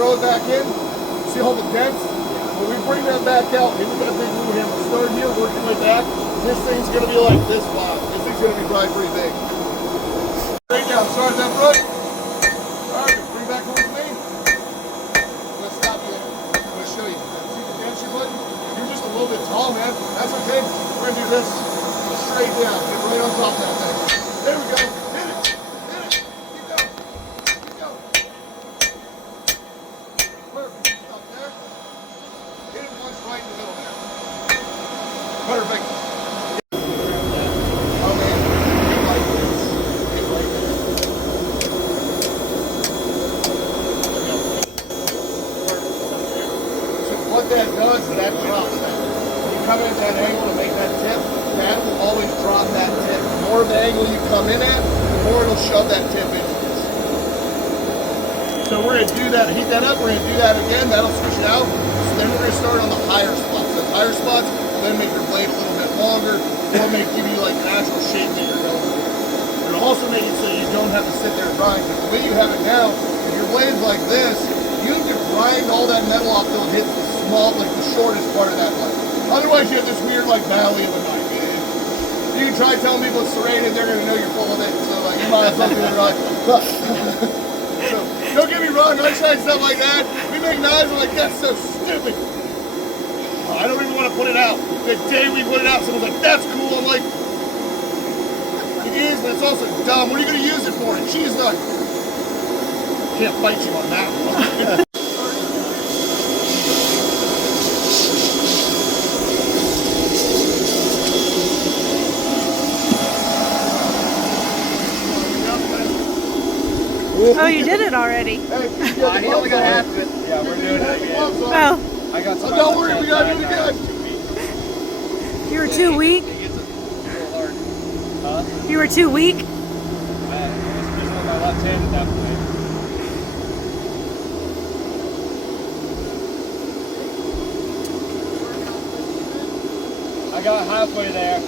throw it back in. See all the dents? When we bring that back out, hit with that big glue hammer. Start here, working my back. This thing's gonna be like this. Wow, this thing's gonna be probably pretty big. Straight down, start that front. Alright, bring back home with me. I'm gonna stop you there. I'm gonna show you. See the dents you're putting? You're just a little bit tall, man. That's okay. We're gonna do this. Straight down. Get right on top of that thing. There we go. Hit it. Hit it. Keep going. Keep going. Perfect. Stop there. Hit it once right in the middle there. Perfect. Oh man. Hit like this. Hit right there. So what that does is that drops that. When you come in at that angle to make that tip, that will always drop that tip. The more of the angle you come in at, the more it'll shove that tip into this. So we're going to do that, heat that up, we're going to do that again, that'll switch it out. So then we're going to start on the higher spots. The higher spots will then make your blade a little bit longer, or give you like the actual shape that you're going for. It'll also make it so you don't have to sit there and grind, because the way you have it now, if your blade's like this, you have to grind all that metal off till it hits the small, like the shortest part of that blade. Otherwise you have this weird like valley of a knife. You can try telling people it's serrated, they're going to know you're full of it. So like, you might as well do it right. So, don't get me wrong, I try stuff like that. We make knives, I'm like, that's so stupid. I don't even want to put it out. The day we put it out, someone's like, that's cool. I'm like, it is, but it's also dumb. What are you going to use it for? A cheese knife. Can't fight you on that one. Oh, you did it already. Hey, he only got half of it. Yeah, we're doing it again. Oh. I got some. Don't worry, we gotta do it again. You were too weak? It gets a little hard. Huh? You were too weak? I was missing on my left hand at that point. I got halfway there.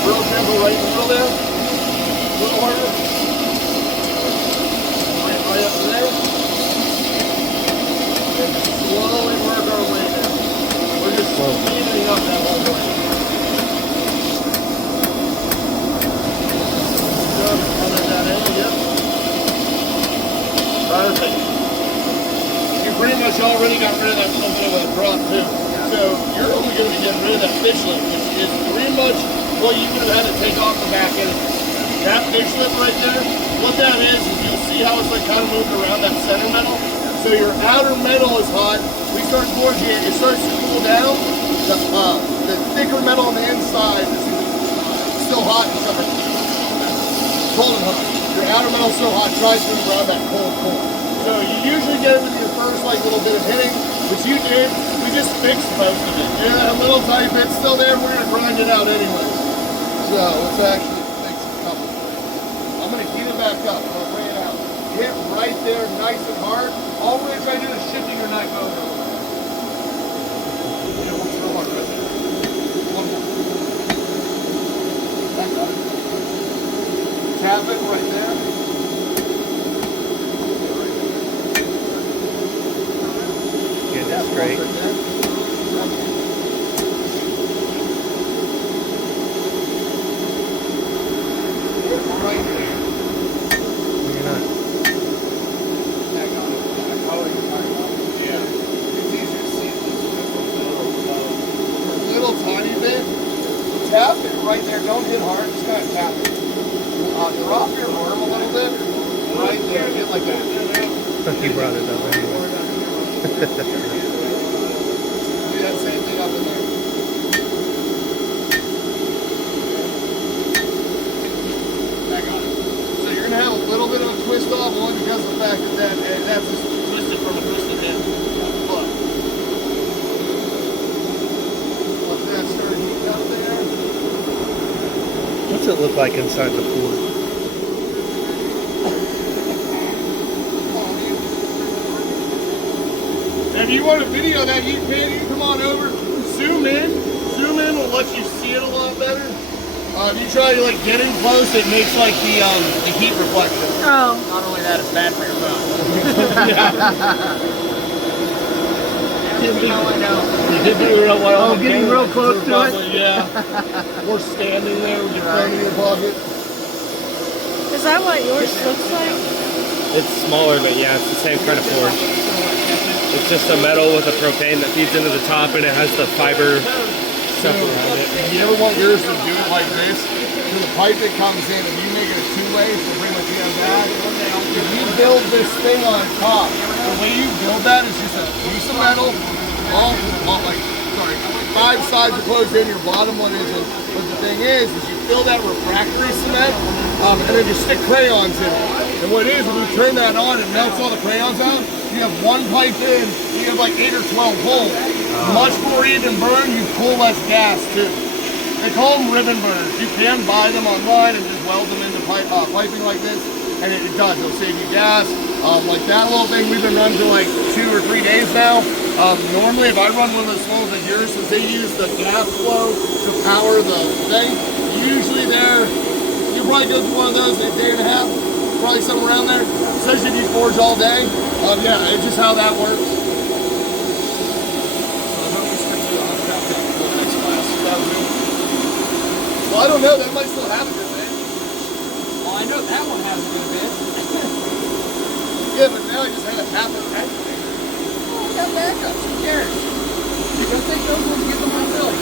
Real gentle right in the middle there. A little harder. Right up there. And just slowly work our way down. We're just speeding up that whole way. Good. Under that angle, yep. Perfect. You pretty much already got rid of that little bit of a drop too. So you're only going to be getting rid of that fish lip, which is pretty much what you would have had to take off the back end. That fish lip right there, what that is you'll see how it's like kind of moving around that center metal. So your outer metal is hot. We start towards here, it starts to cool down. The thicker metal on the inside is still hot and stuff. Cold and hot. Your outer metal is so hot, try to move around that cold core. So you usually get it with your first like little bit of hitting, which you did. We just fixed most of it. Yeah, a little tiny bit's still there. We're gonna grind it out anyway. So let's actually fix a couple. I'm gonna heat it back up. I'm gonna bring it out. Hit right there, nice and hard. All we're gonna try to do is shifting your knife over. It works real hard right there. One more. Back up. Tap it right there. Get that straight. Right there. Look at that. Yeah. It's easier to see a little tiny bit. Tap it right there. Don't hit hard. Just kind of tap it. Drop your arm a little bit. Right there. Hit like that. You brought it up anyway. Do that same thing up in there. I got it. So you're gonna have a little bit of a twist off, only because of the fact that that's just twisted from a twisted hip. Look. Let that start heating up there. What's it look like inside the pool? If you want to video that, you can come on over, zoom in. Zoom in will let you see it a lot better. If you try to like get in close, it makes like the heat reflection. Oh. Not only that, it's bad for your phone. I know. You did do real well. Oh, getting real close to it? Yeah. Or standing there with your phone in your pocket. Is that what yours looks like? It's smaller, but yeah, it's the same kind of forge. It's just a metal with a propane that feeds into the top, and it has the fiber stuff around it. If you ever want yours to do it like this, to the pipe that comes in, if you make it a two-way, so pretty much you have that. If you build this thing on top, the way you build that is just a piece of metal, all like, sorry, 5 sides are closed in, your bottom one isn't. But the thing is you fill that refractory cement, and then just stick crayons in it. And what it is, when you turn that on, it melts all the crayons out. You have one pipe in, you have like 8 or 12 holes. Much more even burn, you pull less gas too. They call them ribbon burners. You can buy them online and just weld them into piping like this, and it does. It'll save you gas. Like that little thing we've been running for like 2 or 3 days now. Normally, if I run one of those small like yours, since they use the gas flow to power the thing, usually you probably go through one of those in a day and a half, probably somewhere around there. Especially if you forge all day. Yeah, it's just how that works. Well, I don't know. That might still have a good bit. Well, I know that one has a good bit. Yeah, but now I just had it happen. Oh, we got backups. Who cares? You can take those ones and get them myself.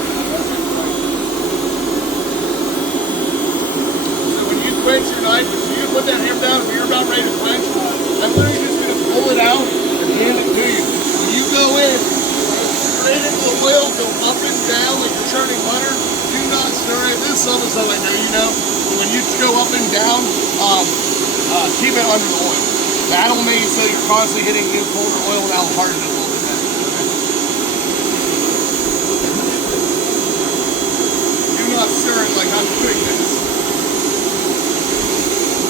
So when you quench your knife, you put that hammer down when you're about ready to quench, I'm literally just going to pull it out and hand it to you. When you go in, straight into the oil, go up and down like you're churning butter. Do not stir it. This is something so I know you know. But when you go up and down, keep it under the oil. That'll make it so you're constantly hitting new colder oil and that'll harden it a little bit better. Do not stir it like I'm doing this.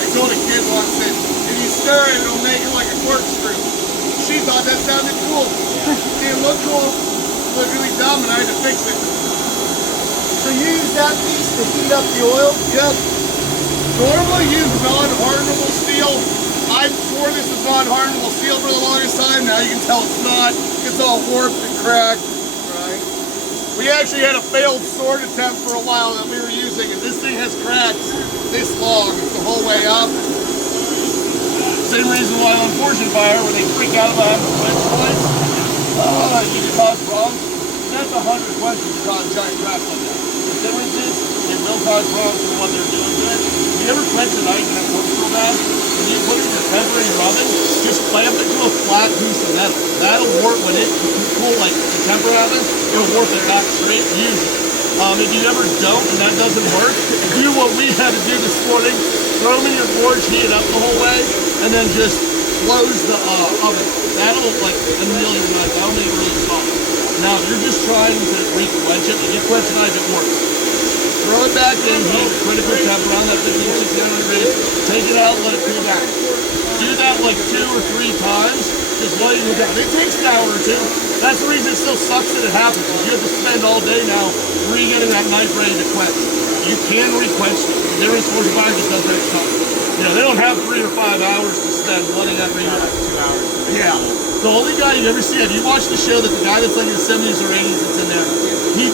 I told a kid once that if you stir it, it'll make it like a corkscrew. She thought that sounded cool. Yeah. It didn't look cool. It looked really dumb and I had to fix it. So you use that piece to heat up the oil? Yep. Normally use non-hardenable steel. I swore this was non-hardenable steel for the longest time. Now you can tell it's not. It's all warped and cracked. Right. We actually had a failed sword attempt for a while that we were using, and this thing has cracks this long the whole way up. Same reason why on forging fire, when they freak out about having quench points, you can cause problems. That's 100 quenches to cause giant cracks like that. The difference is, it will cause problems for what they're doing to it. If you ever quench a knife and it works real bad, when you put it in your temper and you're rubbing, just clamp it to a flat piece of metal. That'll warp when it cool, like the temper happens, it'll warp it back straight, usually. If you ever don't and that doesn't work, do what we had to do this morning. Throw them in your forge, heat it up the whole way, and then just close the oven. That'll like anneal your knife. That'll make it really soft. Now, if you're just trying to re-quench it, like you quench a knife, it works. Throw it back in, heat critical temp around that 1500, 1600 degrees. Take it out, let it cool down. Do that like 2 or 3 times. Just let it cool down. It takes an hour or 2. That's the reason it still sucks that it happens, because you have to spend all day now re-getting that knife ready to quench. You can re-quench it. The difference forging fire just doesn't have time. You know, they don't have 3 or 5 hours to spend letting that re-quench. Like 2 hours. Yeah. The only guy you ever see, have you watched the show that the guy that's like in the 70s or 80s that's in there, he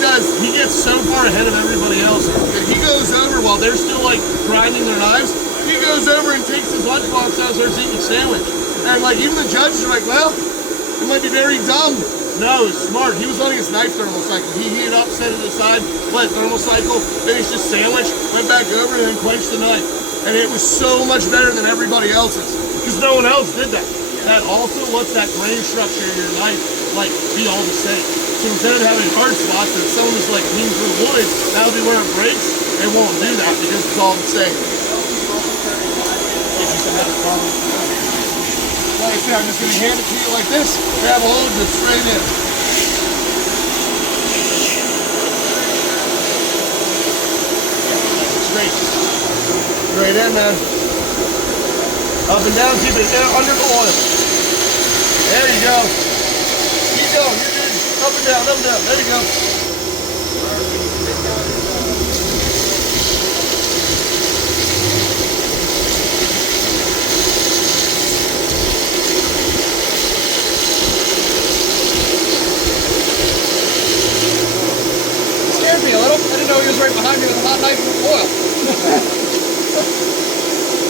gets so far ahead of everybody else that he goes over while they're still like grinding their knives, he goes over and takes his lunchbox out and starts eating a sandwich. And like even the judges are like, well, it might be very dumb. No, it's smart. He was on his knife thermal cycle. He heated up, set it aside, let thermal cycle, finished his sandwich, went back over and then quenched the knife. And it was so much better than everybody else's because no one else did that. that also lets that grain structure in your knife like be all the same. So instead of having hard spots that someone is like clean through wood, that'll be where it breaks. It won't do that because it's all the same. Gives you some better quality. Like I said, I'm just gonna hand it to you like this, grab a hold, just straight in. Straight in, man. Up and down, keep it under the oil. There you go. Keep going, you're good. Up and down, up and down. There you go. It scared me a little. I didn't know he was right behind me with a hot knife and oil.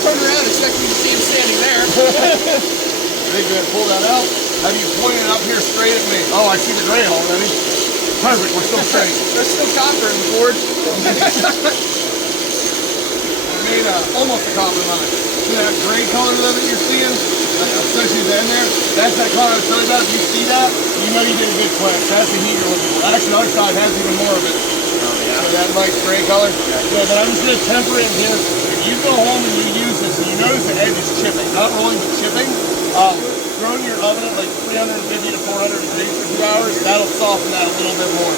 Turn around, expecting to see him standing there. Very good. Pull that out. Have you pointed up here straight at me? Oh, I see the gray already. Perfect. We're still straight. There's still copper in the board. I made almost a copper line. See that gray color that you're seeing? Especially the end there. That's that color I was telling you about. If you see that, you know you did a good quench. That's the heat you're looking for. Actually, the other side has even more of it. Oh, yeah. So that nice gray color. Yeah, but I'm just going to temper it in here. You go home and you use this and you notice the edge is chipping, not rolling but chipping. Throw it in your oven at like 350 to 400 degrees for 2 hours. That'll soften that a little bit more.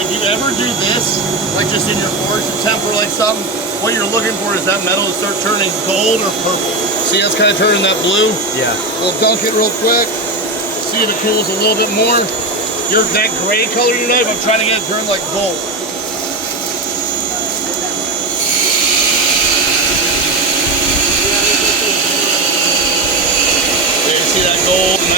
If you ever do this, like just in your forge to temper like something, what you're looking for is that metal to start turning gold or purple. See how it's kind of turning that blue? Yeah. We'll dunk it real quick. See if it cools a little bit more. That gray color in your knife, I'm trying to get it turned like gold. See that gold and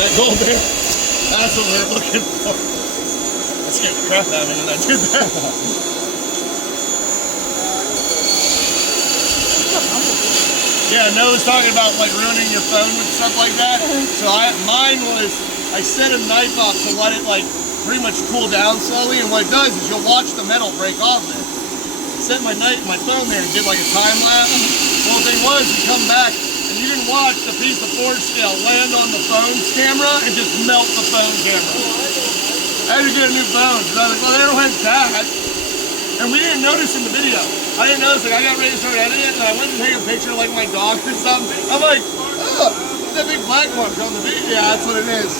that gold there? That's what we're looking for. That scared the crap out of me when I did that. Yeah, Noah's talking about like ruining your phone and stuff like that. So mine was, I set a knife off to let it like pretty much cool down slowly, and what it does is you'll watch the metal break off there. I set my phone there and did like a time lapse. Well, the thing was, you come back, you can watch the piece of forge scale land on the phone's camera and just melt the phone camera. I had to get a new phone because I was like, well, there went that. And we didn't notice in the video. I didn't notice, like I got ready to start editing it and I went to take a picture of like my dog or something. I'm like, oh, that big black mark on the video. Yeah, that's what it is.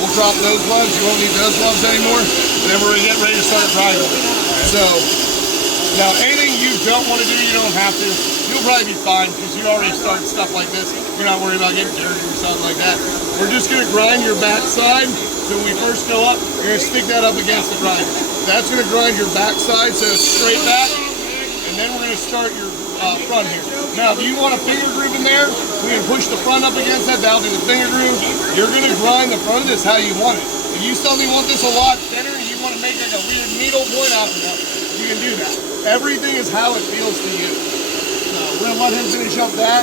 We'll drop those gloves. You won't need those gloves anymore. And then we're going to get ready to start grinding. So, now anything you don't want to do, you don't have to. You'll probably be fine because you already started stuff like this. You're not worried about getting dirty or something like that. We're just going to grind your back side. So when we first go up, you're going to stick that up against the grinder. That's going to grind your back side so it's straight back. And then we're going to start your front here. Now, if you want a finger groove in there, we can push the front up against that. That'll do the finger groove. You're going to grind the front of this how you want it. If you suddenly want this a lot thinner and you want to make like a weird needle point out of it, you can do that. Everything is how it feels to you. So we're going to let him finish up that.